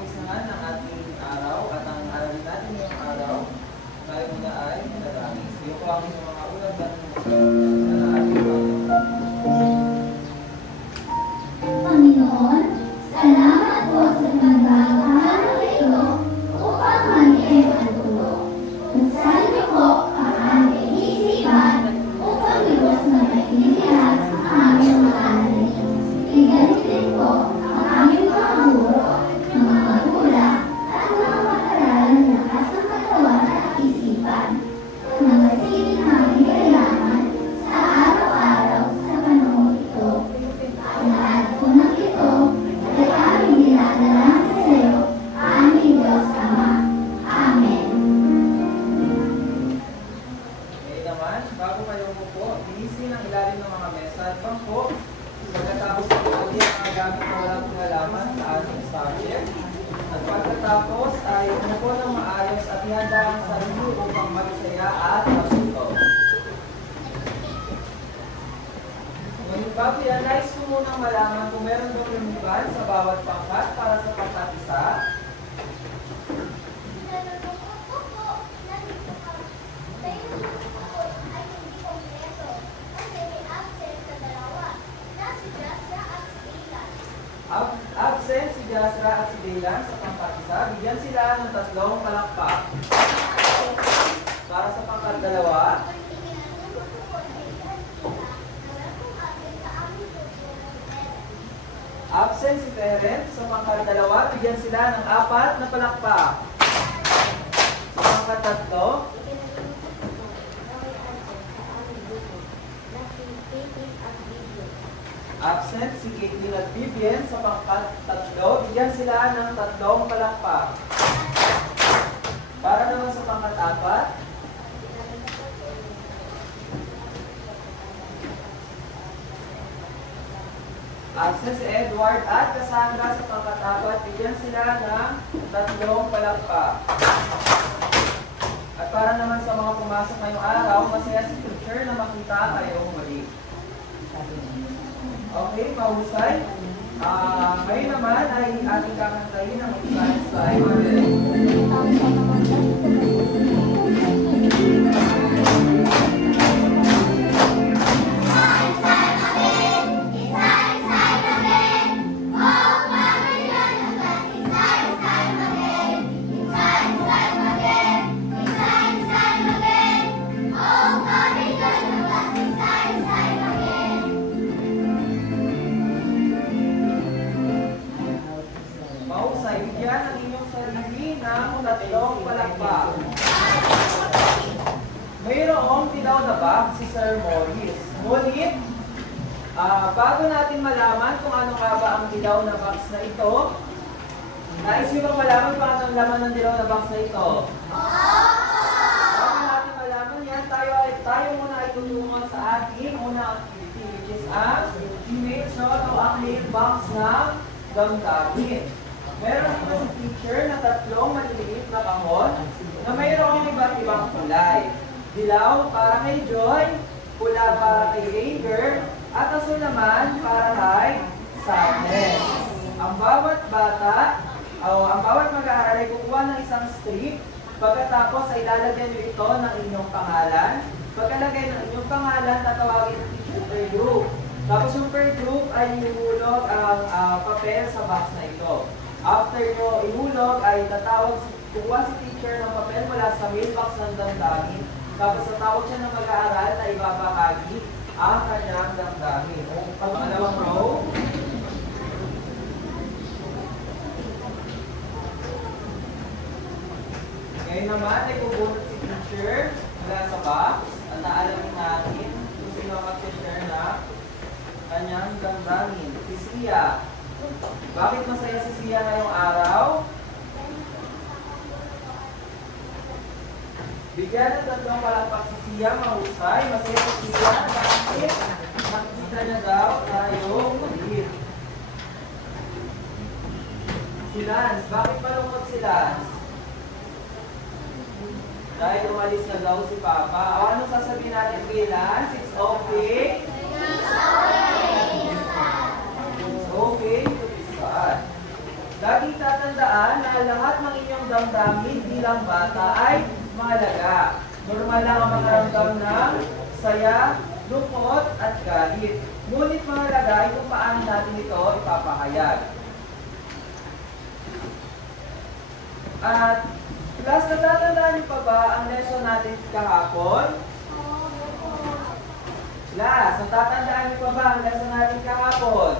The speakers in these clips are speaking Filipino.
umpisahan ng ating araw at ang aralin natin ngayong araw, tayo muna ay manalangin. Iyo po ang inyong mga ulat at na ating Panginoon, salamat po sa pagkakahal na ito upang manihin ang tulong. Nasal niyo po ang aming isipan upang iwas na naiintindihan ang aming mga alin. Iganit din po ang aming mga guro, mga magulang, at mga mag-aralan na lakas ng katawan at isipan. Nangasilin namin kailangan sa araw-araw sa panahon ito. Ang lahat po ng ito ay aming dinadalangin sa iyo, aming Diyos Ama. Amen. ngayon naman, bago kayo po, linisin ang ilalim ng mga mesa at bangko. Pagkatapos ng pag ang mga gamit na walang kinalaman sa ating subject. At pagkatapos ay umupo ng maayos at ihanda ang sarili upang magsaya at masuto. Ngunit bago yan, nais ko munang malaman kung meron bang lumiban sa bawat pangkat para sa pangkat isa. Absent si Jasra at si Daylan sa pangkat isa. Bigyan sila ng 3 palakpak. Para sa pangkat 2. Absent si Terence sa pangkat 2. Bigyan sila ng 4 na palakpak. Sa pangkat 3. Absent si Caitlin at Vivian sa pangkat 3. Bigyan sila ng 3 palakpak. Para naman sa pangkat 4. Absent si Edward at Cassandra sa pangkat 4. Bigyan sila ng 3 palakpak. At para naman sa mga pumasok ngayong araw, masaya si teacher na makita kayo muli. Okay, mahusay. Ngayon naman ay ating kakantahin ang Israel Slide. Bigyan ang inyong sarili ng 3 palakpak. Mayroong dilaw na bag si Sir Morris. Ngunit, bago natin malaman kung ano nga ba ang dilaw na box na ito, nais niyo bang malaman kung ano ang laman ng dilaw na box na ito? Bago natin malaman yan, tayo muna ay tutungo sa ating unang activity, which is ang image o ang mail box na damdamin. Meron ito si teacher na 3 maliliit na kahon na mayroong iba't ibang kulay. Dilaw para kay Joy, pula para kay Ranger, at asul naman para kay Sadness. Ang bawat bata, ang bawat mag-aaral ay kukuha ng isang strip, pagkatapos ay lalagyan nyo ito ng inyong pangalan. Pagkalagay ng inyong pangalan, tatawagin ng teacher per group. Tapos yung per group ay ihulog ang papel sa box na ito. After nyo ihulog ay kukuha si teacher ng papel mula sa mailbox ng damdamin. Tapos tatawag siya ng mag-aaral na ibabahagi ang kanyang damdamin. Pangalawang row. Ngayon naman ay bubunot si teacher mula sa box at naalamin natin kung sino ang mag-share na kanyang damdamin. Si Sia. Bakit masaya si Sia ngayong araw? Bigyan ng 3 palakpak si Sia, mahusay. Masaya si Sia. Bakit? Makikita niya daw tayo ulit. Si Lance. Bakit malungkot si Lance? Dahil umalis na daw si Papa. Ano sasabihin natin kay Lance? It's okay? It's okay to be sad. Laging tatandaan na lahat ng inyong damdamin bilang bata ay mahalaga. Normal lang ang makaramdam ng saya, lungkot, at galit. Ngunit mahalaga ay kung paano natin ito ipapahayag. At class, natatandaan niyo pa ba ang lesson natin kahapon? Class, natatandaan niyo pa ba ang lesson natin kahapon?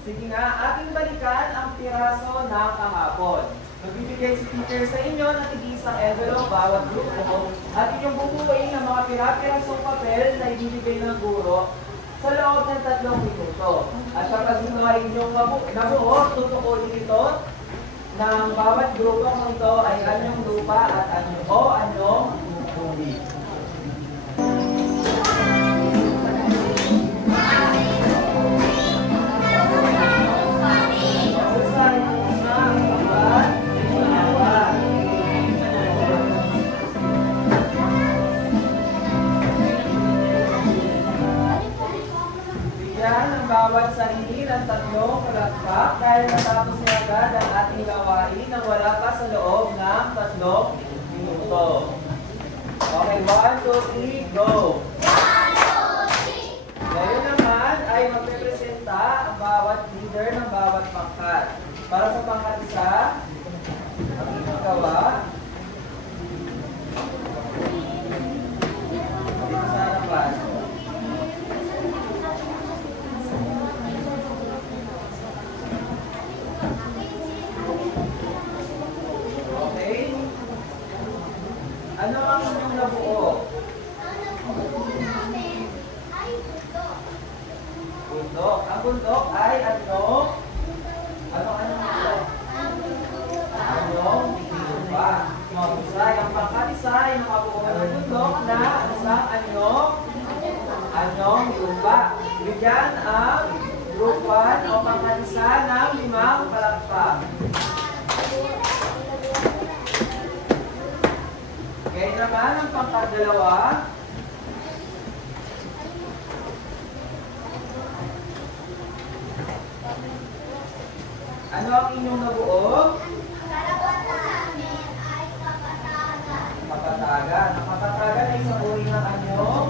Sige nga, ating balikan ang piraso ng kahapon. Magbibigay si teacher sa inyo ng tig-isang envelope bawat grupo at inyong bubuuin ang mga pirasong papel na ibibigay ng guro sa loob ng 3 minuto. At kapag ito ay inyong nabuo, tutukunin ito ng bawat grupo kung ito ay anyong lupa at anyong tubig. Bawat sarili ng 3 palakpak dahil natapos niya agad ang ating gawain nang wala pa sa loob ng 3 minuto. Okay, 1, 2, 3, go! 1, 2, 3! Ngayon naman ay magpipresenta ang bawat leader ng bawat pangkat. Para sa pangkat isa, ang inyong gawa. Dito sa harapan. Ano ang inyong nabuo? Bundok. Ang bundok ay ano? Anong bundok? Anong lupa. Mahusay. Ang pangkat-isa ay nakabuo ng bundok na isang anyong lupa. Bigyan ang group 1 o pangkat-isa ng 5 palakpak. Ngayon naman ang pangkat-2. Ano ang inyong nabuo? Kapatagan. Ang kapatagan ay isang uri ng anyong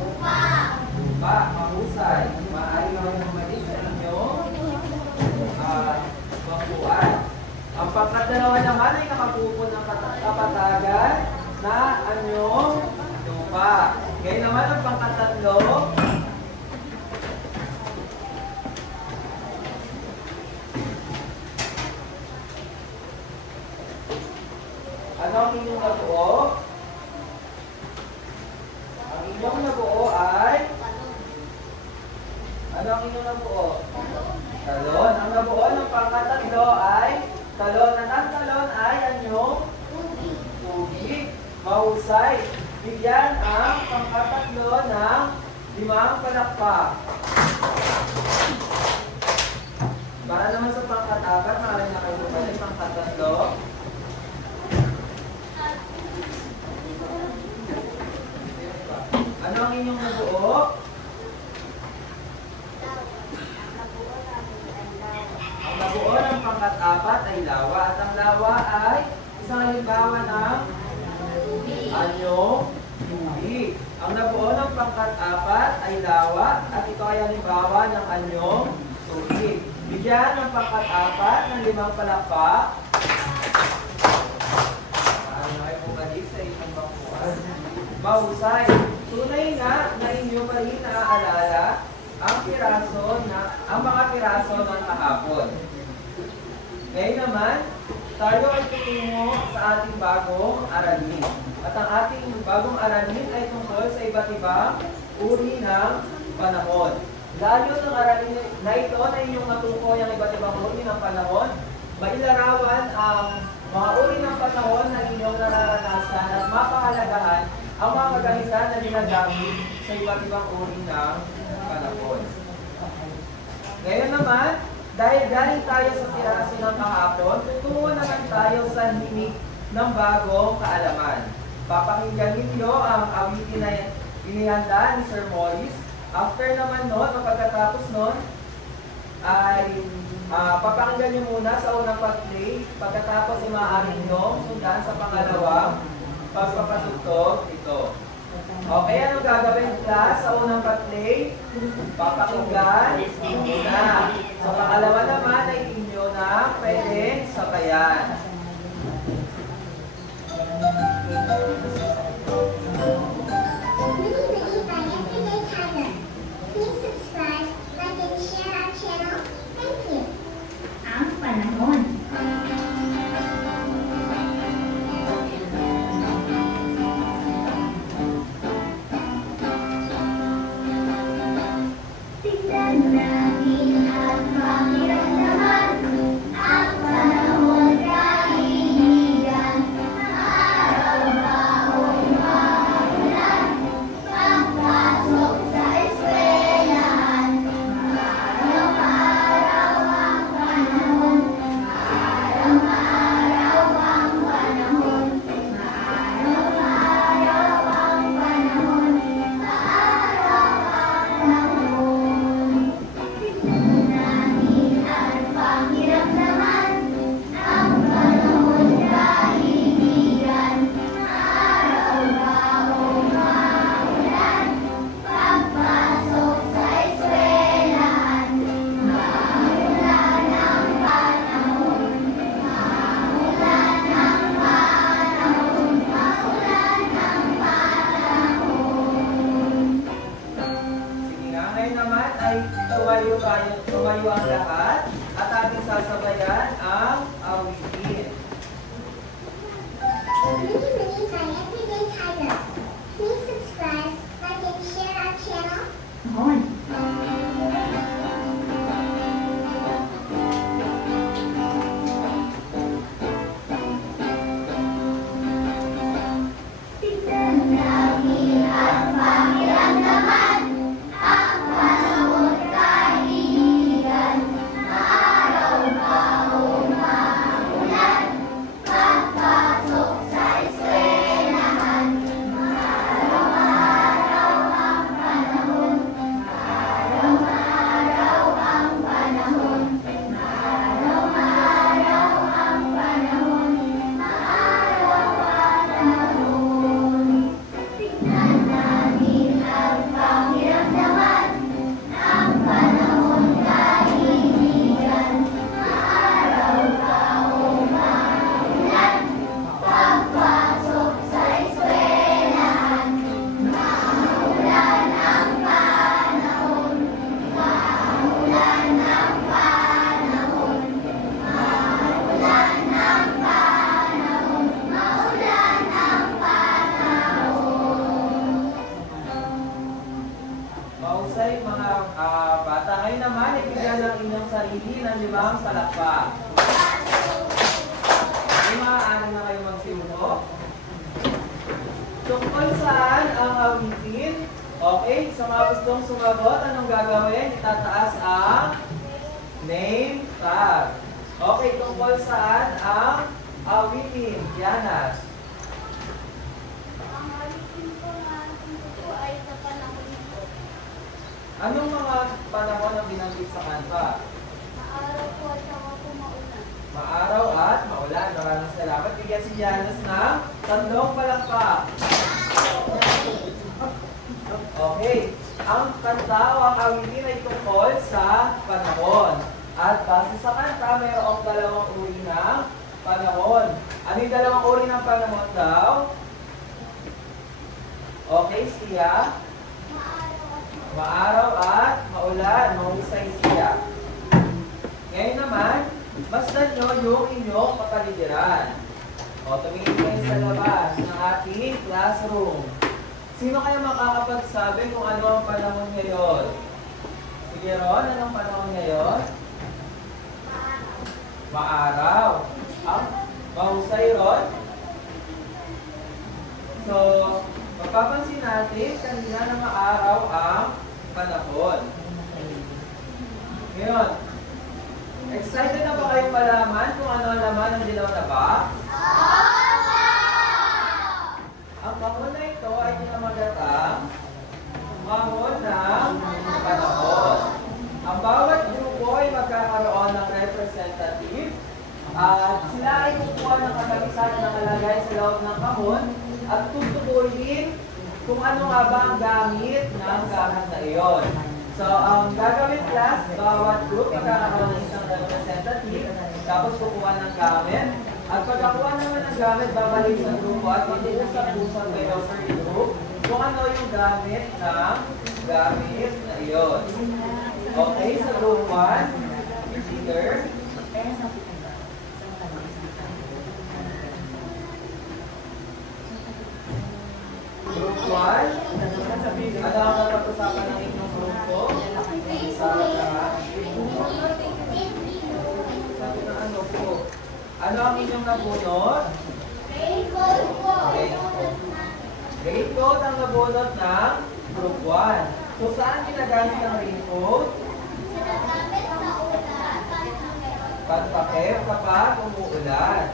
lupa. Mahusay. Maaari naman bumalik sa inyong bangkuan. Ang pangkat-2 naman ay nakabuo ng kapatagan na anyong lupa. Ngayon naman ang pangkat-3. Ano ang inyong nabuo? Ang inyong nabuo ay ano ang inyong nabuo? Talon. Ang nabuo ng pangkat-3 ay talon. At ang talon ay anyong tubig. Mahusay. Bigyan ang pangkat-3 ng 5 palakpak. Para naman sa pangkat-4, maaaring na kayo pa yung pangkat-3. Ano ang inyong nabuo? Ang nabuo ng pangkat-4 ay lawa. At ang lawa ay isang halimbawa ng anyong tubig. Ang nabuo ng pangkat-4 ay lawa at ito ay halimbawa ng anyong tubig. Bigyan ng pangkat-4 ng 5 palakpak. Ano ay bumalik sa inyong bangkuan? Mahusay. Tunay nga na inyo pa rin naaalala ang mga piraso ng kahapon. Ngayon naman, tayo ay tutungo sa ating bagong aralin. At ang ating bagong aralin ay tungkol sa iba't ibang uri ng panahon. Layo ng aralin na ito na inyong natukoy ang iba't ibang uri ng panahon, mailarawan ang mga uri ng panahon na inyong nararanasan at mapahalagahan ang mga kagamitan na ginagamit sa iba't ibang uri ng panahon. Ngayon naman, dahil galing tayo sa piraso ng kahapon, tutungo naman tayo sa himig ng bagong kaalaman. Papakinggan ninyo ang awitin na inihanda ni Sir Morris. After naman nun, pagkatapos nun, ay papakinggan nyo muna sa unang pag-play. Pagkatapos ay maaari nyo sundan sa pangalawang pagpapatugtog ito. Okay, anong gagawin class sa unang pag-play? Papakinggan muna. Sa pangalawa naman ay inyo na pwede sabayan. Please subscribe, like, and share our channel. Thank you. Ang panahon. Tignan natin at pakiramdaman ang panahon kaibigan. Araw ba o maulan? Pagpasok sa eskwelahan. Araw-araw ang panahon. Araw-araw ang panahon. Araw-araw ang panahon. Araw ang panahon. Tignan natin at pakiramdaman ang panahon kaibigan. Araw ba o maulan? Pagpasok sa eskwelahan. Maulan ang panahon. Maulan ang panahon. Maulan ang panahon. Sige nga, ngayon naman ay tumayo ang lahat at ating sasabayan ang awitin. Many, many my everyday kindness. Please subscribe, like, and share our channel. Tignan natin at pakiramdaman ang panahon kaibigan. Araw ba o maulan? Pagpasok sa eskwelahan. Araw-araw ang panahon. Araw-araw ang panahon. Araw-araw ang panahon. Araw ang panahon. Tignan natin at pakiramdaman ang panahon kaibigan. Araw ba o maulan? Pagpasok sa eskwelahan. Maulan ang panahon. Maulan ang panahon. Maulan ang panahon. Maulan ang panahon. Mahusay mga bata. Ngayon naman, ibigyan ng inyong sarili ng 5 salakpak. May maaari na kayo magsimulo. Tungkol saan ang awitin? Okay, sa mga gustong sumagot, anong gagawin? Itataas ang name tag. Okay, tungkol saan ang awitin? Yana. Ang alitin po na po ay sa panahon po. Anong mga panahon ang binanggit sa kanta? Maaraw po at saka po maulan. Maaraw at maulan. Maraming salamat. Bigyan si Janice ng 3 palakpak. Okay. Ang kanta o ang awitin ay tungkol sa panahon. At base sa kanta, mayroong 2 uri ng panahon. Ano yung 2 uri ng panahon daw? Okay, Sia? Maaraw at maulan. Mahusay siya. Ngayon naman, masdan nyo yung inyong kapaligiran. O, tumingin kayo sa labas ng ating classroom. Sino kaya makakapagsabi kung ano ang panahon ngayon? Sige Ron, anong panahon ngayon? Maaraw. Ang mahusay Ron? So, mapapansin natin kanina na maaraw ang panahon. Ngayon, excited na ba kayong malaman kung ano ang laman ng dilaw na box? Ang kahon na ito ay kinamagatang kahon ng panahon. Ang bawat grupo ay representative. At sila ay kukuha ng katapisan na nakalagay sa loob ng kahon at tutukuyin kung ano nga ba ang gamit ng gamit na iyon. So, ang gagawin class, bawat group magkakaroon ng isang representative, tapos kukuha ng gamit. At pagkakuha naman ng gamit, babalik sa grupo at mag-uusap-usap kayo sa group kung ano yung gamit ng gamit na iyon. Okay, sa group 1, Peter. Group 1, ano ang napag-usapan ng inyong grupo? Sabi na ano po? Ano ang inyong nabunot? Raincoat po. Raincoat ang nabunot ng group 1. So saan ginagamit ang raincoat? Sinagamit sa ulan. Pagpakip kapag umuulan.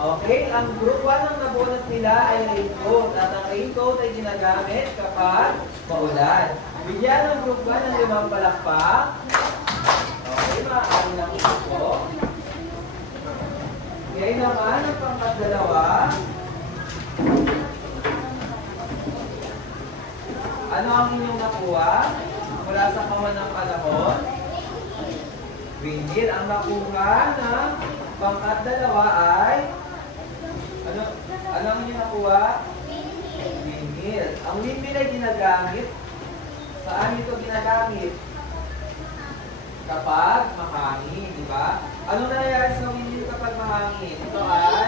Okay, ang group 1 ang nabunot nila ay raincoat. At ang raincoat ay ginagamit kapag maulan. Bigyan ng group 1 ng 5 palakpak. Okay, maaari lang ito po. Ngayon naman, ang pangkat-2. Ano ang inyong nakuha mula sa kawan ng panahon? Windmill. Ang nakuha ng pangkat-2 ay ano ang inyong nakuha? Windmill. Ang windmill ay ginagamit. Saan ito ginagamit? Kapag mahangin, di ba? Ano nangyayari sa windmill kapag mahangin? Ito ay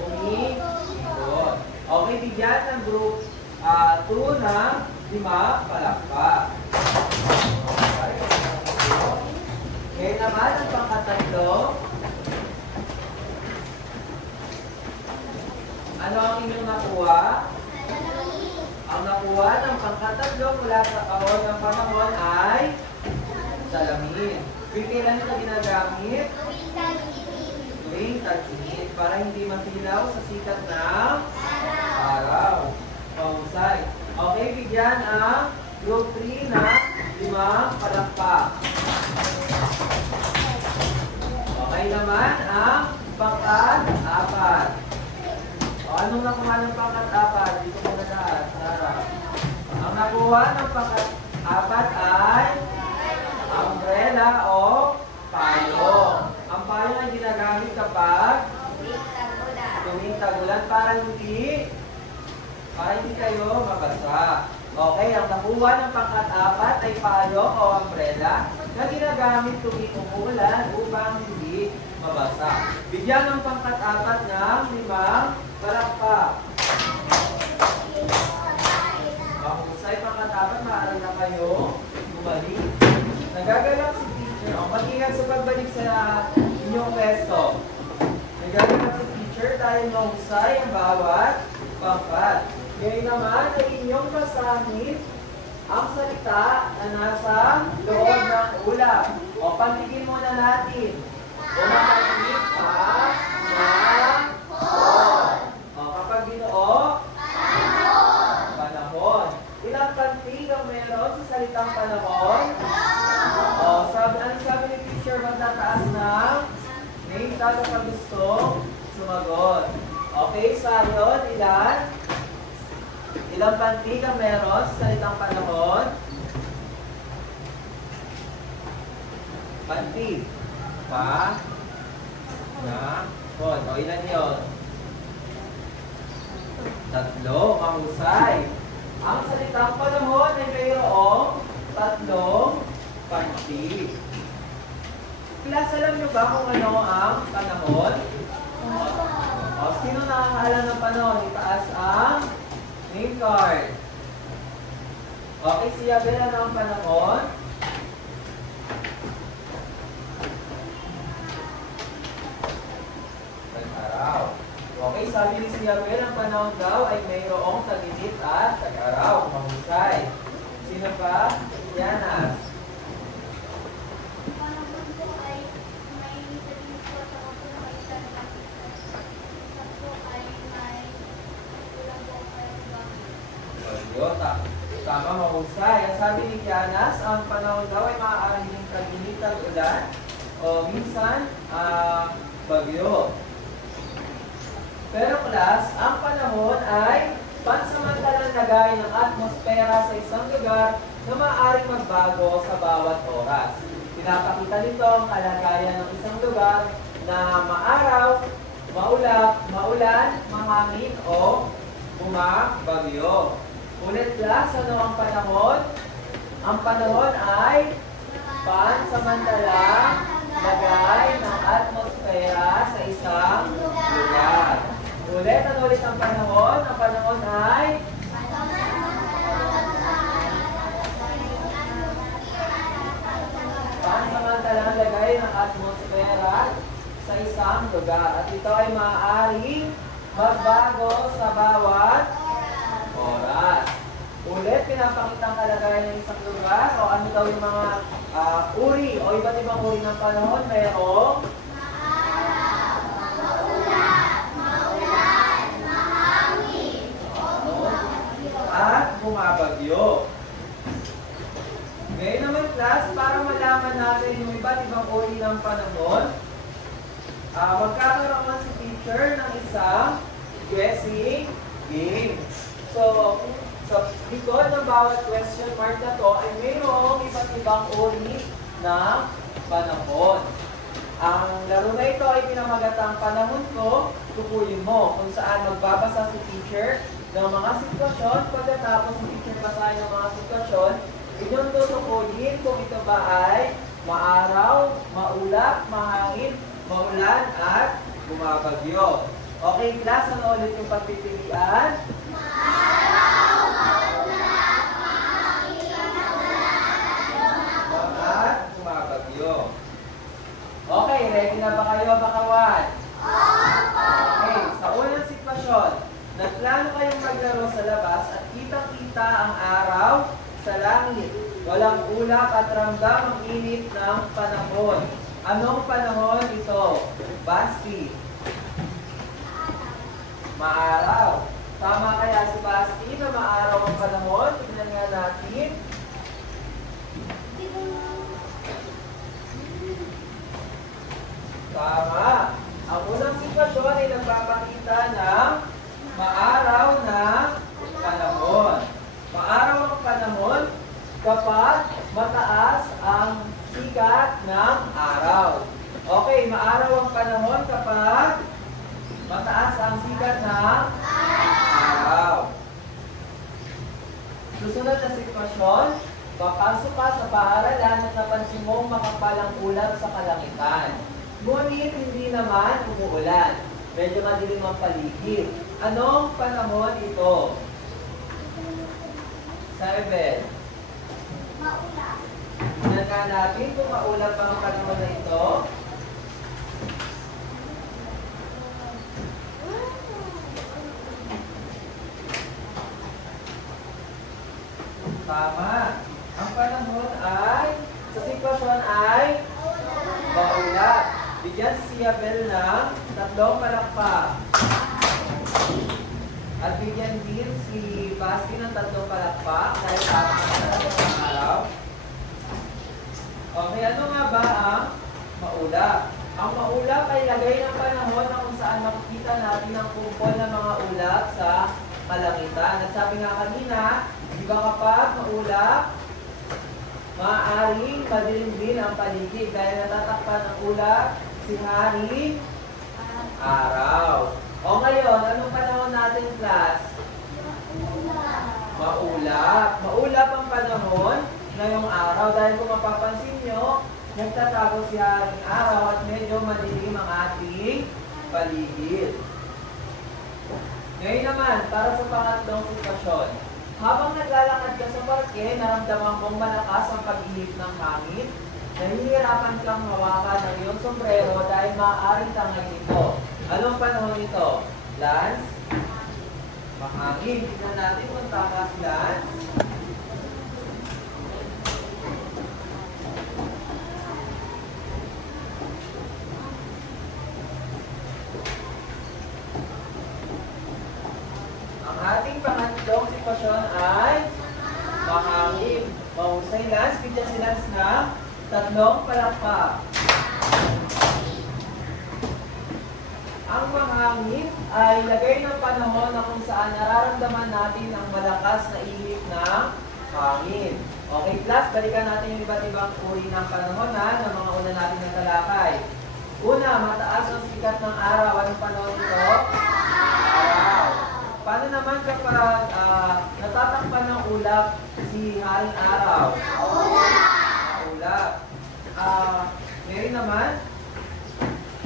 umikot. Okay, bigyan ng group 2 ng 5 palakpak. Okay naman, ang pangkat-3. Ano ang inyong nakuha? Ang nakuha ng pangkat-3 mula sa kahon ng panahon ay salamin. Kailan ito ginagamit? Tuwing tag-init para hindi masilaw sa sikat ng araw. Mahusay. Okay, bigyan ang group 3 na 5 palakpak. Okay naman ang pangkat-4. Anong nakuha ng pangkat-4? Dito muna lahat. Ang nakuha ng pangkat-4 ay umbrella o payong. Ang payong ay ginagamit kapag tuwing tag-ulan para hindi kayo mabasa. Okay, ang nakuha ng pangkat-4 ay payong o umbrella na ginagamit tuwing umuulan upang hindi mabasa. Bigyan ng pangkat-4 ng 5 palakpak. Mahusay pangkat-4, maaari na kayo bumalik. Nagagalak si teacher. Mag-ingat sa pagbalik sa inyong pesto. Nagagalak si teacher dahil mahusay ang bawat pangkat. Ngayon naman ay inyong basahin ang salita na nasa loob ng ulam. O, pandigin muna natin. Umapalit pa panahon. O, kapag binuo, panahon. Ilang pantig ang meron sa salitang panahon? O, ano sabi ni teacher, magtataas ng name tag kapag gusto sumagot. Okay, Sayon, ilang pantig ang meron sa salitang panahon? Pantig. Panahon. O, ilan yun? 3. Mahusay. Ang salitang panahon ay mayroong 3 pantig. Class, alam nyo ba kung ano ang panahon? O, sino nakakaalam ng panahon? Itaas ang name card. Okay, si Yabel, ano ang panahon? Tag-araw. Okay, sabi ni si Yabel, ang panahon daw ay mayroong tag-init at tag-araw. Mahusay. Sino pa? Yana. Tama, mahusay. Ang sabi ni Kianas, ang panahon daw ay maaaring tag-init, tag-ulan, o o minsan bagyo. Pero class, ang panahon ay pansamantalang lagay ng atmosfera sa isang lugar na maaaring magbago sa bawat oras. Pinapakita nito ang kalagayan ng isang lugar na maaraw, maulap, maulan, mahangin o bumabagyo. Ulit class, ano ang panahon? Ang panahon ay pansamantalang lagay ng atmosfera sa isang lugar. Ulit, ano ulit ang panahon? Ang panahon ay pansamantalang lagay ng atmosfera sa isang lugar. At ito ay maaaring magbago sa bawat oras. Ulit, pinapakita ang kalagayan ng isang lugar o ano daw yung mga uri o iba't ibang uri ng panahon. Mayroong at bumabagyo. Ngayon naman class, para malaman natin yung iba't ibang uri ng panahon, magkakaroon si teacher ng isang guessing game. So, sa likod ng bawat question mark na to ay mayroong iba't ibang uri ng panahon. Ang laro na ito ay pinamagatang panahon ko, tukuyin mo kung saan magbabasa si teacher ng mga sitwasyon. Pagkatapos ng teacher basahin ng mga sitwasyon, inyong tutukuyin kung ito ba ay maaraw, maulap, mahangin, maulan, at bumabagyo. Okay, class, ano ulit yung pagpipilian? Maaraw, maulap, mahangin, maulan, at bumabagyo. Okay, ready na ba kayo, bakawan? Okay, sa unang sitwasyon, nagplano kayong maglaro sa labas at kitang-kita ang araw sa langit. Walang ulap at ramdam ang init ng panahon. Anong panahon ito? Basti. Maaraw. Tama kaya si Basti na maaraw ang panahon? Tignan nga natin. Tama. Ang unang sitwasyon ay nagpapakita ng maaraw na panahon. Maaraw ang panahon kapag mataas ang sikat ng araw. Okay, maaraw ang panahon kapag mataas ang sikat ng araw. Susunod na sitwasyon, papasok ka sa paaralan at napansin mong makapal ang ulap sa kalangitan. Ngunit hindi naman umuulan. Medyo madilim ang paligid. Anong panahon ito? 7. Maulap. Tingnan nga natin kung maulap ang panahon na ito. Tama. Ang panahon ay, sa sitwasyon ay maulap. Bigyan si Abel ng 3 palakpak. At bigyan din si Basti ng 3 palakpak dahil tama ng araw. Okay, ano nga ba ang maulap? Ang maulap ay lagay ng panahon na kung saan makikita natin ang kumpol ng mga ulap sa kalangitan. At sabi nga kanina, di ba kapag maulap, maaaring madilim din ang paligid dahil natatakpan ng ulap si hari araw. O ngayon, anong panahon natin, class? Maulap. Maulap ang panahon ngayong araw dahil kung mapapansin nyo, nagtatago si haring araw at medyo madilim ang ating paligid. Ngayon naman, para sa pangatlong sitwasyon, habang naglalakad ka sa parke, naramdaman mong malakas ang pag-ihip ng hangin, nahihirapan kang hawakan ng iyong sombrero dahil maaaring tangay nito. Anong panahon ito? Lance? Mahangin. Tignan natin kung tama si Lance. Ang ating pangatlong sitwasyon ay mahangin. Mahusay, Lance. Bigyan si Lance na 3 palakpak. ay lagay ng panahon na kung saan nararamdaman natin ang malakas na ihip ng hangin. Okay, class, balikan natin yung iba't ibang uri ng panahon ng mga una natin na talakay. Una, mataas ang sikat ng araw. Anong panahon ito? Araw. Paano naman kapag natatakpan ng ulap si Haring Araw? Ulap. Ngayon naman,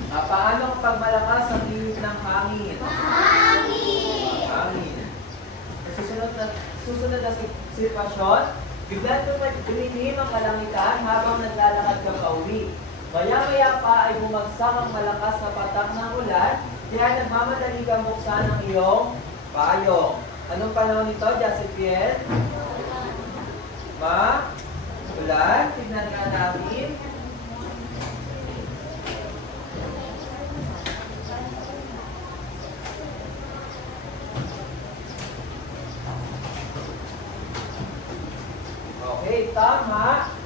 paano kapag malakas ang ihip ng hangin? Hangin. Susunod na sitwasyon, biglang tumingin ang kalangitan habang naglalakad ka pauwi. Maya-maya pa ay bumagsak ang malakas na patak ng ulan, kaya nagmamadali kang buksan ang iyong payong. Anong panahon nito, Jasipiel? Ulan. Tignan nga natin. Okay, tama.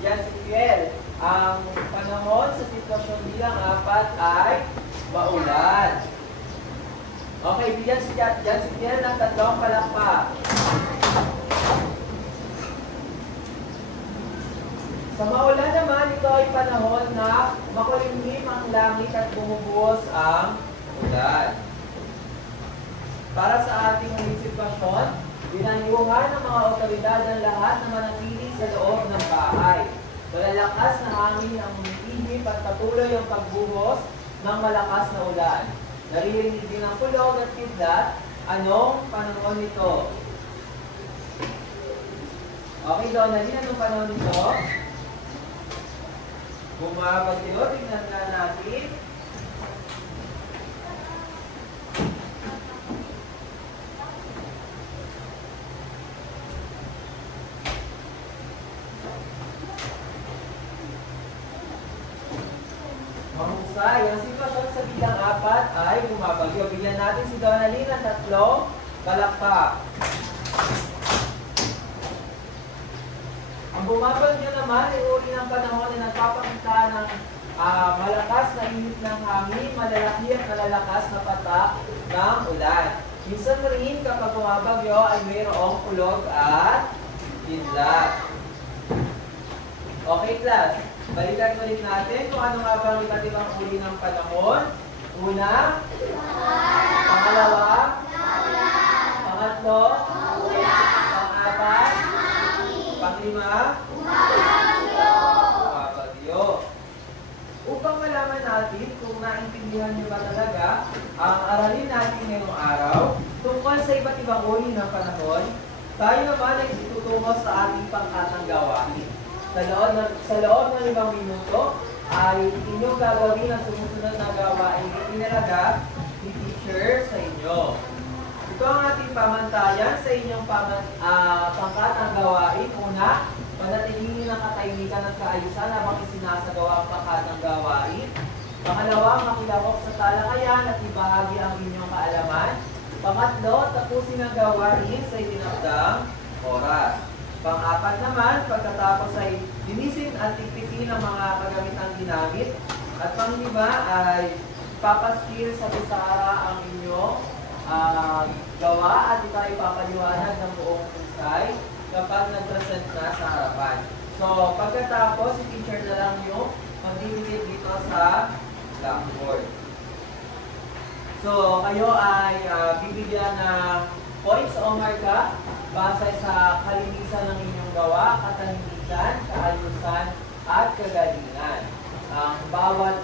Jasipiel. Ang panahon sa sitwasyon bilang 4 ay maulan. Okay, bigyan si Jasipiel ng 3 palakpak. Sa maulan naman, ito ay panahon na makulimlim ang langit at bumubuhos ang ulan. Para sa ating huling sitwasyon, binaniyuhan ng mga otoridad ang lahat na manatili sa loob ng bahay. Malalakas na hangin ang humihip at patuloy ang pagbuhos ng malakas na ulan. Naririnig din ang kulog at kidlat. Anong panahon nito? Okay, Donaldin, anong panahon nito? Bumabagyo, tingnan nga natin. Mahusay. Ang sitwasyon sa bilang 4 ay bumabagyo. Bigyan natin si Donaldin ng 3 palakpak. Ang bumabagyo naman ay uri ng panahon na nagpapakita ng malakas na init ng hangin, malalaki at malalakas na patak ng ulan. Minsan rin kapag bumabagyo ay mayroong kulog at kidlat. Okay, class. Balikan ulit natin kung ano nga bang iba't ibang uri ng panahon. Una, pangalawa, pangatlo, pang-4, panglima, bumabagyo. Upang malaman natin kung naintindihan niyo ba talaga ang aralin natin ngayong araw tungkol sa iba't ibang uri ng panahon, tayo naman ay tutungo sa ating pangkatang gawain. Sa loob ng 5 minuto ay inyong gagawin ang sumusunod na gawain inilagak ni teacher sa inyo. Ito ang ating pamantayan sa inyong pangkatang gawain. Una, panatilihin ang katahimikan at kaayusan habang isinasagawa ang pangkatang gawain. Pangalawa, makilahok sa talakayan at ibahagi ang inyong kaalaman. Pangatlo, tapusin ang gawain sa itinakdang oras. Pang-4 naman, pagkatapos ay linisin at tipitin ang mga kagamitang ginamit. At pang-5 ay papaskil sa pisara ang inyong gawa at ito ay papaliwanag ng buong husay kapag nag-present na sa harapan. So, pagkatapos, si teacher na lang yung magdidikit dito sa blackboard. So, kayo ay bibigyan ng points o marka base sa kalinisan ng inyong gawa, katahimikan, kaayusan, at kagalingan. Ang bawat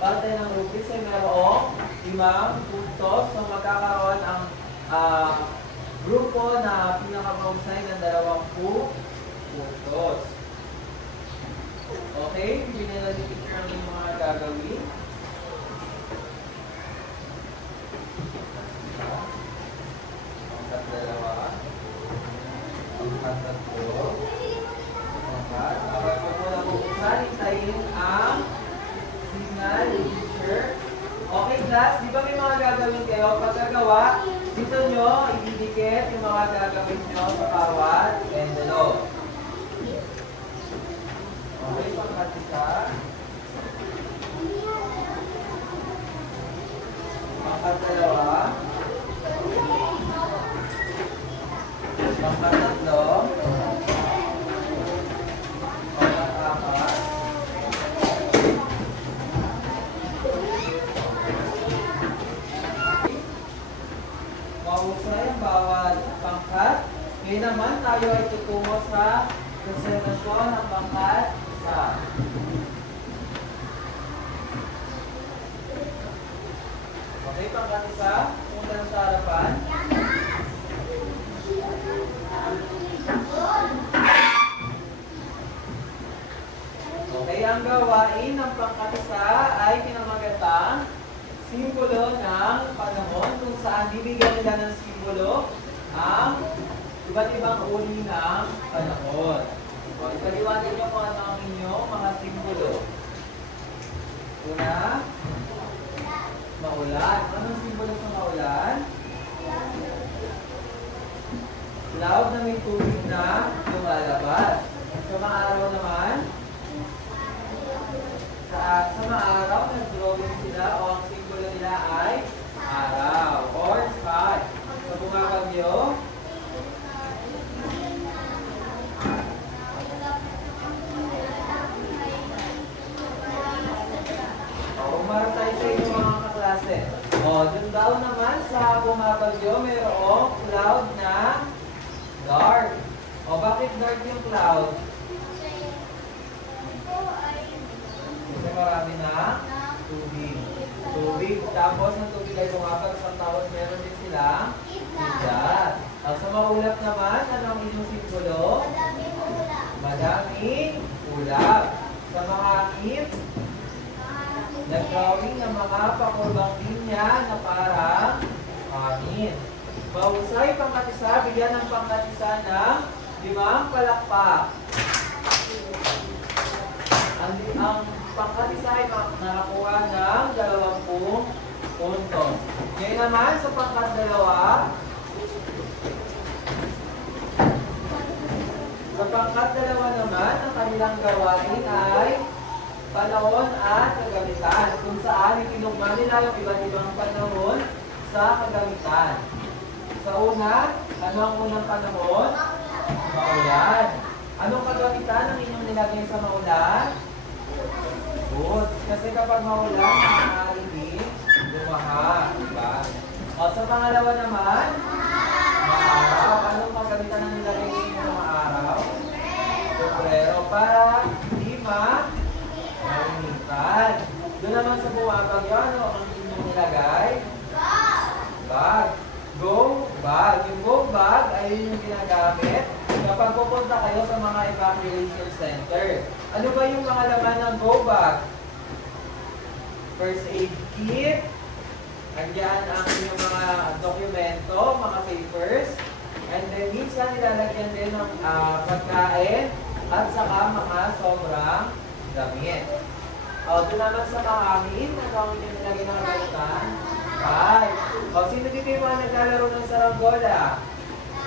parte ng rubrics ay mayroong 5 puntos. So magkakaroon ang grupo na pinakamahusay ng 20 puntos. Okay? Bibigyan natin picture ang inyong mga gagawin. Dalawa, tatlo, apat. Kapag wala po salitayin ang signal ni teacher. Okay, class, di ba may mga gagawin kayo? Pagkagawa, dito nyo ididikit yung mga gagawin nyo sa bawat envelope. Okay, pangkat isa. Pangkat-dalawa. Pangkat-tatlo. Pangkat-apat. Mahusay ang bawat pangkat. Ngayon naman tayo ay tutungo sa presentasyon ng pangkat isa. Okay, pangkat isa. Pumunta na sa harapan. Okay, ang gawain ng pangkat isa ay pinamagatang simbolo ng panahon kung saan bibigyan nila ng simbolo ang iba't ibang uri ng panahon. O, ipaliwanag niyo kung ano ang inyong mga simbolo. Una, maulan. Anong simbolo sa maulan? Cloud na may tubig na lumalabas. Sa mga araw naman, sa mga araw, nag-drawing sila o ang simbolo nila ay araw or sky. Sa bumabagyo, umarap tayo sa inyo mga kaklase. O, dun daw naman sa bumabagyo, mayroong cloud na dark. O, bakit dark yung cloud? Kasi marami na tubig. Tapos ang tubig ay bumabagsak, tapos meron din silang bigat. Sa maulap naman, anong inyong simbolo? Madaming ulap. Sa mahangin, nag-drawing ng mga pakurbang linya na parang hangin. Mahusay pangkatisa, bigyan ng pangkatisa ng 5 palakpak. Ang pangkatisa ay nakakuha ng 20 puntos. Ngayon naman sa pangkat-dalawa, naman, ang kanilang gawain ay panahon at kagamitan, kung saan itinugma nila yung iba't ibang panahon sa kagamitan. Sa una, ano ang unang panahon? Maulan. Anong kagamitan ang inyong nilagay sa maulan? Good. Kasi kapag maulan, maaari din lumaha. Diba? O sa pangalawa naman, maaraw. Anong kagamitan ang nilagay sa inyo ng maaraw? Sombrero para hindi mainitan. Doon naman sa bumabagyo, ano ang inyong nilagay? Bag. Go bag. Yung go bag ay yun yung ginagamit kapag pupunta kayo sa mga evacuation center. Ano ba yung mga laman ng go bag? First aid kit. Nandiyan ang inyong mga dokumento, mga papers. And then minsan nilalagyan din ng pagkain at saka mga sobrang damit. Doon naman sa mahangin, ano ang inyong nilagay ng kalitan? Sino dito yung mga naglalaro ng saranggola?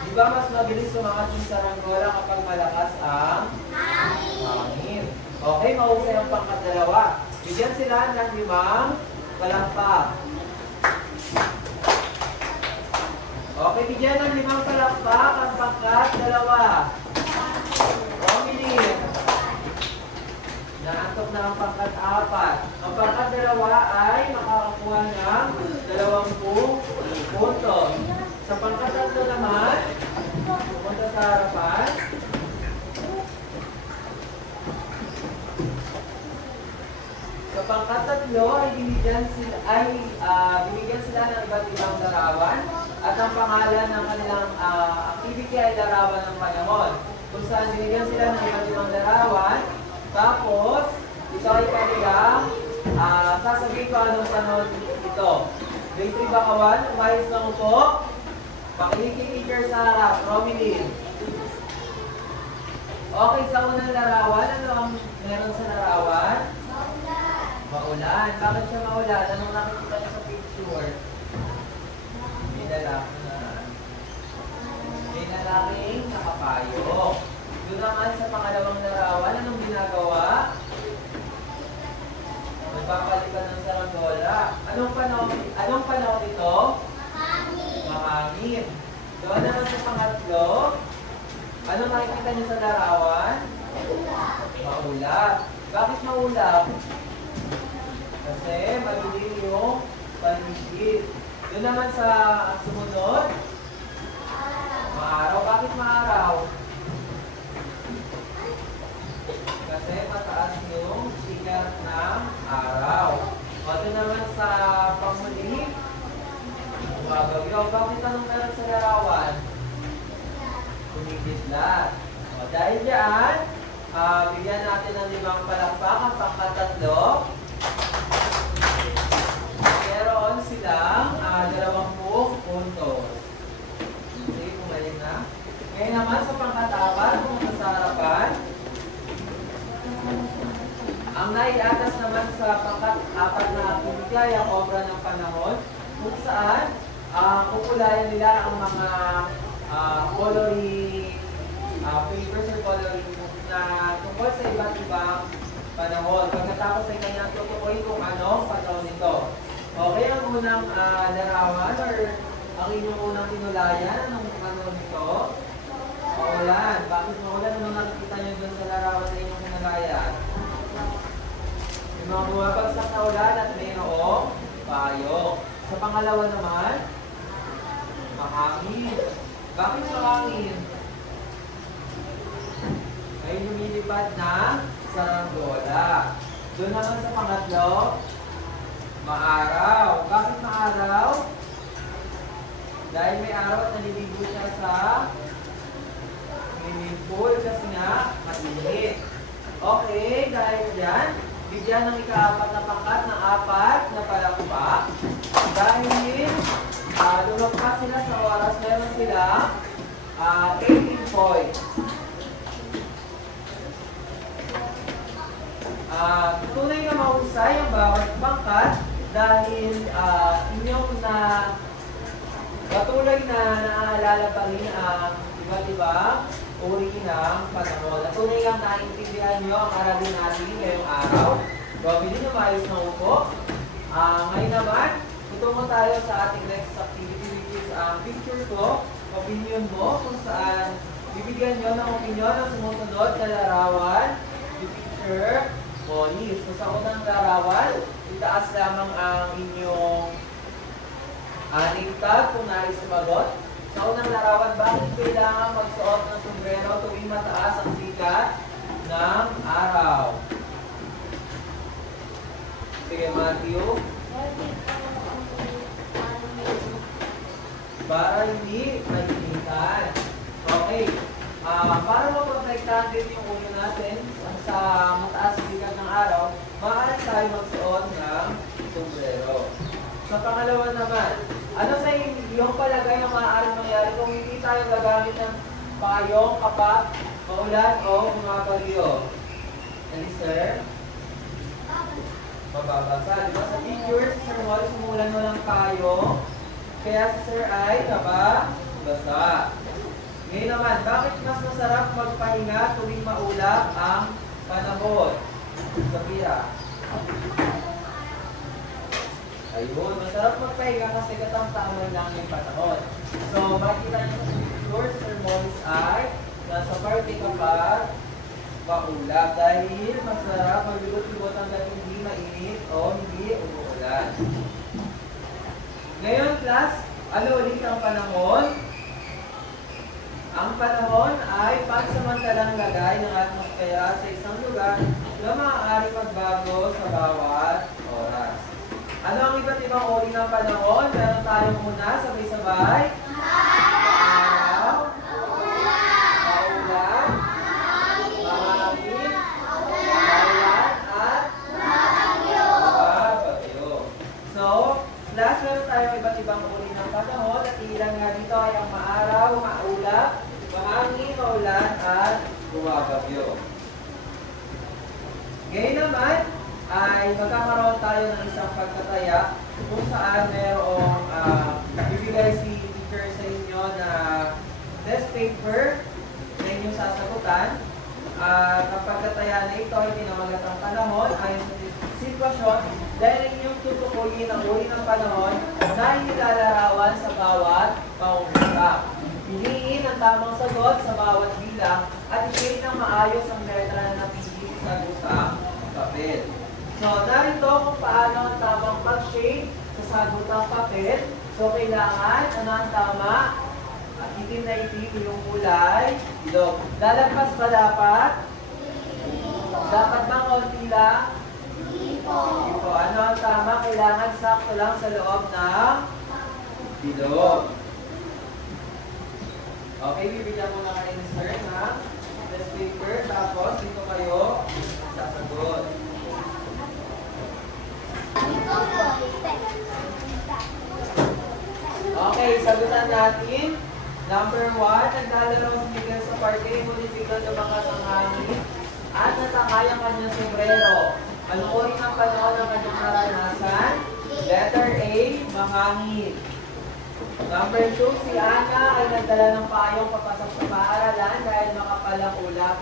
Di ba mas mabilis sumakas yung saranggola kapag malakas ang hangin? Okay, mahusay ang pangkat-dalawa. Bigyan sila ng 5 palakpak. Okay, bigyan ng 5 palakpak ang pangkat-dalawa. Romilly. Naantok na ang pangkat-apat. Ang pangkat-dalawa ay makakakuha ng 20 puntos. Sa pangkat-tatlo naman, pumunta sa harapan. Sa pangkat-tatlo ay binigyan sila ng iba't ibang larawan at ang pangalan ng kanilang activity ay larawan ng panahon. Kung saan binigyan sila ng iba't ibang larawan, tapos ito ay kanilang sasabihin ko anong panahon ito. Grade 3 bakawan, umayos lang po. Makinig yung teacher sa harap, Romilly. Okay, sa unang larawan, ano ang meron sa larawan? Maulan. Bakit siya maulan? Anong nakikita niyo sa picture? May lalaking nakapayong. Doon naman sa pangalawang larawan, anong ginagawa? Magpapalitan ng sarang paglola. Anong panahon ito? Mahangin. Doon naman sa pangatlo, ano makikita niyo sa larawan? Maulap. Bakit maulap? Kasi madilim yung paligid. Doon naman sa sumunod, maaraw. Bakit maaraw? Kasi mataas yung sikat ng araw. O doon naman sa panghuli, bumabagyo. Bakit anong meron sa larawan? Kumikidlat. O dahil dyan, bigyan natin ng 5 palakpakan pangkatatlo. Meron silang 20 puntos. Sige, kumain na. Ngayon naman sa pangkatapat, kung sa harapan, ang naiatas naman sa pangkat-apat na aktividad ang obra ng panahon, kung saan kukulayan nila ang mga coloring papers or coloring book na tungkol sa iba't ibang panahon. Pagkatapos ay kanyang tutukoy kung ano panahon nito. Okay, ang unang larawan or ang inyong unang tinulayan, anong panahon nito? Maulan. Bakit maulan? Anong nakikita nyo dun sa larawan na inyong tinulayan? Yung mga bumabagsak na ulan at mayroong payo. Sa pangalawa naman, mahangin. Bakit mahangin? May lumilipad na saranggola. Doon naman sa pangatlo, maaraw. Bakit maaraw? Dahil may araw at naliligo siya sa swimming pool kasi nga mainit. Okay, dahil dyan, bigyan ng ika-4 na pangkat ng 4 na palakpak. Dahil lumagpas sila sa oras, meron sila 18 points. Tunay na mahusay ang bawat pangkat dahil inyong na patuloy na naaalala pa rin ang iba't ibang uri ng panahon. At tunay lang naiintindihan nyo ang aralin natin ngayong araw. Gawin nyo maayos na upo. Ngayon naman, tutungo tayo sa ating next activity which is ang picture ko, opinion mo, kung saan bibigyan nyo ng opinion ng sumusunod na larawan, the picture, Monis. So sa unang larawan, itaas lamang ang inyong aning tag kung nais sumagot. Sa unang larawan, bakit kailangan magsuot ng sombrero tuwing mataas ang sikat ng araw? Sige, Matthew. Para hindi mainitan. Okay. Para maprotektahan din yung ulo natin sa mataas ang sikat ng araw, maaari tayo magsuot ng sombrero. Sa pangalawa naman, ano sa iyong palagay na maaaring mangyari kung hindi tayo gagamit ng payong kapag maulan o bumabagyo? Any sir? Mababasa. Diba sa picture, si Sir Molly sumulan mo ng payong, kaya si Sir ay nababasa. Ngayon naman, bakit mas masarap magpahinga tuwing maulap ang panahon? Sabira. Ayun, masarap magpahinga kasi katamtaman lang yung panahon. So, makikita niyo sa picture, Sir Molly's ay nasa party kapag maulap dahil masarap maglibot-libot hanggang hindi mainit o hindi umuulan. Ngayon, class, ano ulit ang panahon? Ang panahon ay pansamantalang lagay ng atmosfera sa isang lugar na maaari magbago sa bawat oras. Ano ang iba't ibang uri ng panahon? Meron tayong una, sabay-sabay. Araw, maulan, mahangin, bayan, at bagyo. So, class, meron tayong iba't ibang uri ng panahon at ilan nga dito ay ang maaraw, maulap, mahangin, maulan, at bumabagyo. Ngayon naman, ay magkakaroon tayo ng isang pagtataya kung saan mayroong bibigay si teacher sa inyo na test paper na inyong sasagutan. kapag kataya na ito, hindi na magatang panahon, ayon sa sitwasyon, dahil inyong tutukuyin ang uri ng panahon na inilalarawan sa bawat pangungusap. Piliin ang tamang sagot sa bawat bilang at i-shade ng maayos ang letra na napili sa sagutang papel. So, narito kung paano ang tamang pag-shade sa sagutang papel. So, kailangan, ano ang tama? Itim na itim yung kulay. Ilog. Lalagpas ba dapat? Dapat bang konti lang? Ito. Ano ang tama? Kailangan sakto lang sa loob ng ilog. Okay, bibigyan mo na kayo ni sir ng test paper. Tapos, dito kayo sasagot. Okay, sagutan natin. Number 1, naglalaro si Miguel sa parke, munipikal ng mga sanghangin at natangay ang kanyang sombrero. Anong uri ng panahon ng kanyang naranasan? Letter A, mahangin. Number 2, si Ana ay nagdala ng payong papasok sa paaralan dahil makapal ang ulap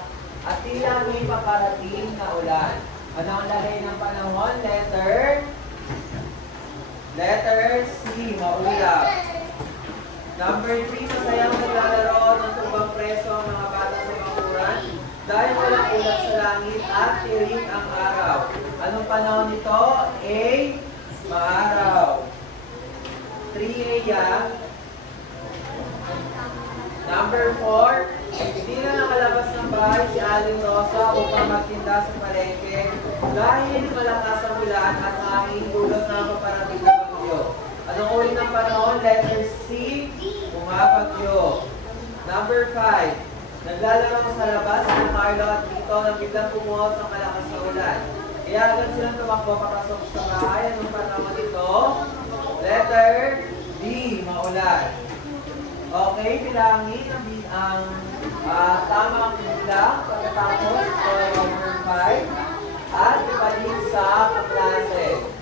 at tila may paparating na ulan. Ano ang lagay ng panahon? Letter C, maulap. Number 3, masayang naglalaro ng tubang preso ang mga bata sa bakuran dahil walang ulap sa langit at tirik ang araw. Anong panahon nito? A, maaraw. 3A yan. Number 4, hindi na nakalabas ng bahay si Aling Rosa upang magtinda sa palengke dahil malakas ang ulan at hangin dulot na paparating na bagyo. Anong uri ng panahon? Letter C, bumabagyo. Number 5, naglalaro sa labas ng Carlo at Tito nang biglang pumuhos ng malakas na ulan. Kaya agad silang tumakbo papasok sa bahay. Anong panahon ito? Letter D, maulan. Okay, bilangin ang tamang bilang pagkatapos for number 5 at ibalik sa kaklase.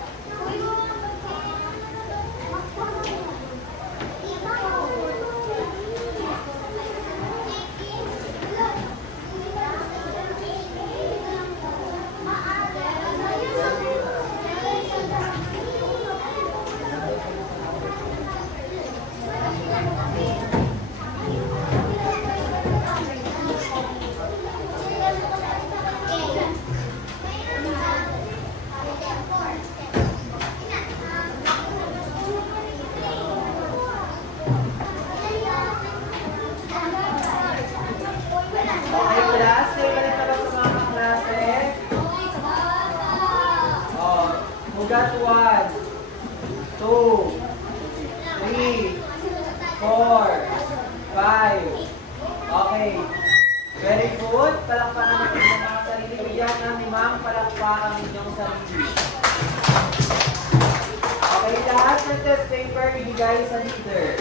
Got 1, 2, 3, 4, 5. Okay. Very good. Palakpakan natin ang mga sarili. Bigyan ng limang palakpakan ninyong sarili. Okay, lahat ng test paper ibigay sa leader.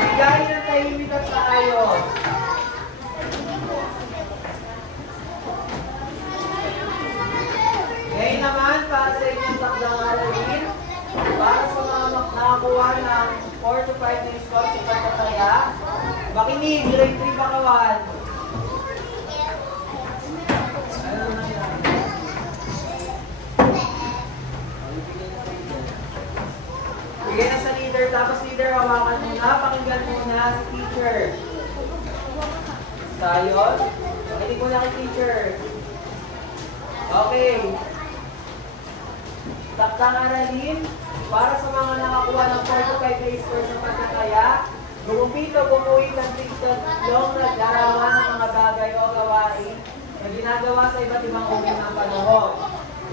Ibigay ng tahimik at maayos. Ngayon naman, para sa inyong takdang aralin, para sa mga nakakuha ng 4 to 5 na score sa pagkataya, makinig, grade 3 bakawan. Ano na yan? Bigyan na sa leader, tapos leader, hawakan muna, pakinggan muna si teacher. Sayon, makinig muna kay teacher. Okay. Takdang aralin, para sa mga nakakuha ng 4 to 5 na score sa pagkataya, gumupit o gumuhit ang tigtatlong naglarawan ng mga bagay o gawain na ginagawa sa iba't ibang uri ng panahon.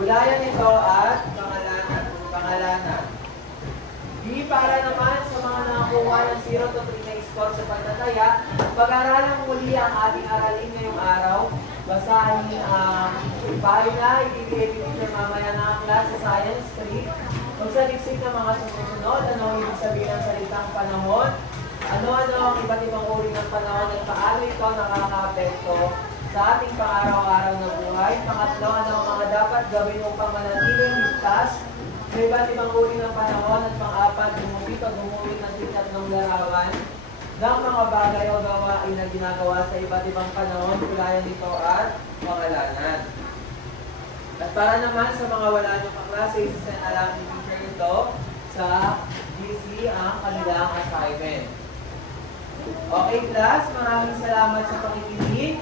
Gulayan ito at pangalanan. Di para naman sa mga nakakuha ng 0 to 3 na score sa pagkataya, pag-aralan muli ang ating aralin ngayong araw. Basahin ang pahina, ibibigay teacher mamaya ng class sa Science 3. Magsaliksik ng mga sumusunod, ano ang ibig sabihin ng salitang panahon, ano-ano ang iba't ibang uri ng panahon at paano ito nakaka-apekto sa ating pang-araw-araw na buhay. Pangatlo, ano ang mga dapat gawin upang manatiling ligtas sa iba't ibang uri ng panahon. At pang-apat, gumupit o gumuwit ng titat ng larawan ng mga bagay o gawain na ginagawa sa iba't ibang panahon, tulayan nito at pangalanan. At para naman sa mga wala niyong kaklase, isasend na lang ni teacher ito sa GC ang kanilang assignment. Okay class, maraming salamat sa pakikinig.